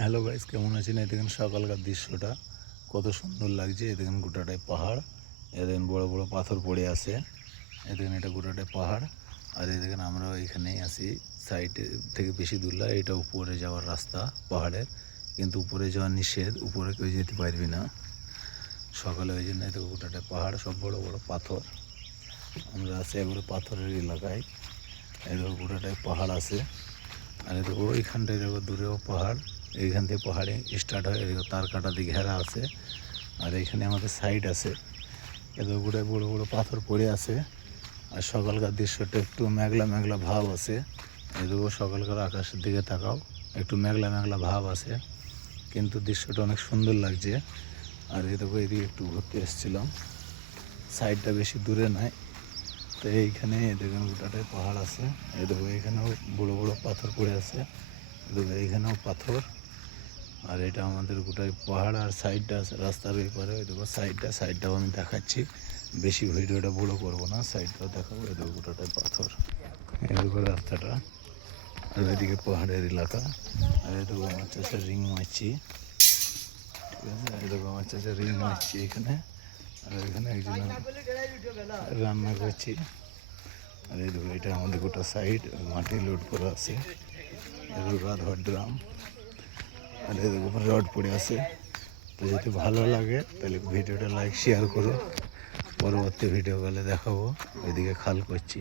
Hello guys, কেমন আছেন? এই দেখেন সকালকার দৃশ্যটা কত সুন্দর লাগছে। এই দেখেন গোটাটাই পাহাড়। এই দেখেন বড় বড় পাথর পড়ে আছে। এই দেখেন এটা গোটাটাই পাহাড়। আর এই দেখেন আমরা এখানেই আছি, সাইডে থেকে বেশি দূর না। এটা উপরে যাওয়ার রাস্তা পাহাড়ের, কিন্তু উপরে যাওয়া নিষেধ, উপরে কেউ যেতে পারবি না সকালে। ওই জন্য দেখো গোটাটাই পাহাড়, সব বড় বড় পাথর। আমরা আছি একবারে পাথরের এলাকায়। এই দেখো গোটাটাই পাহাড় আছে। আর এই দেখো ওইখানটায় দেখো দূরেও পাহাড়। এইখান থেকে পাহাড়ে স্টার্ট হয়, এদিকে তার কাটা দিয়ে ঘেরা আছে। আর এইখানে আমাদের সাইড আছে, এদের উপরে বড়ো বড়ো পাথর পড়ে আছে। আর সকালকার দৃশ্যটা একটু মেঘলা মেঘলা ভাব আছে। এদিকেও সকালকার আকাশের দিকে তাকাও, একটু মেঘলা মেঘলা ভাব আছে, কিন্তু দৃশ্যটা অনেক সুন্দর লাগছে। আর এই দেখো এদিকে একটু ঘুরতে এসেছিলাম, সাইডটা বেশি দূরে নাই। তো এইখানে দেখুন গোটাটাই পাহাড় আছে। এই দেখো এখানেও বড়ো বড়ো পাথর পড়ে আছে, দেখো এইখানেও পাথর। আর এটা আমাদের গোটাই পাহাড়। আর সাইডটা আছে রাস্তার ওই পারে, ওই দেখো সাইডটাও আমি দেখাচ্ছি। বেশি ভিডিওটা বড় করবো না, সাইডটাও দেখাবো। এই দেখো গোটাটাই পাথর, এই দেখো রাস্তাটা। আর ওইদিকে পাহাড়ের এলাকা। আর এই দেখো আমার চাষা রিং মারছি, ঠিক আছে? এই দেখো আমার চাষা রিং মারছি এখানে। আর এখানে একজন রান্না করছি। আর এই দেখো এটা আমাদের গোটা সাইড মাটি লোড করা আছে। এই দেখো গাধর ড্রাম। আর এই দেখো রড পড়ে আছে। তো যদি ভালো লাগে তাহলে ভিডিওটা লাইক শেয়ার করো। পরবর্তী ভিডিও গেলে দেখাবো। ওইদিকে খাল করছি।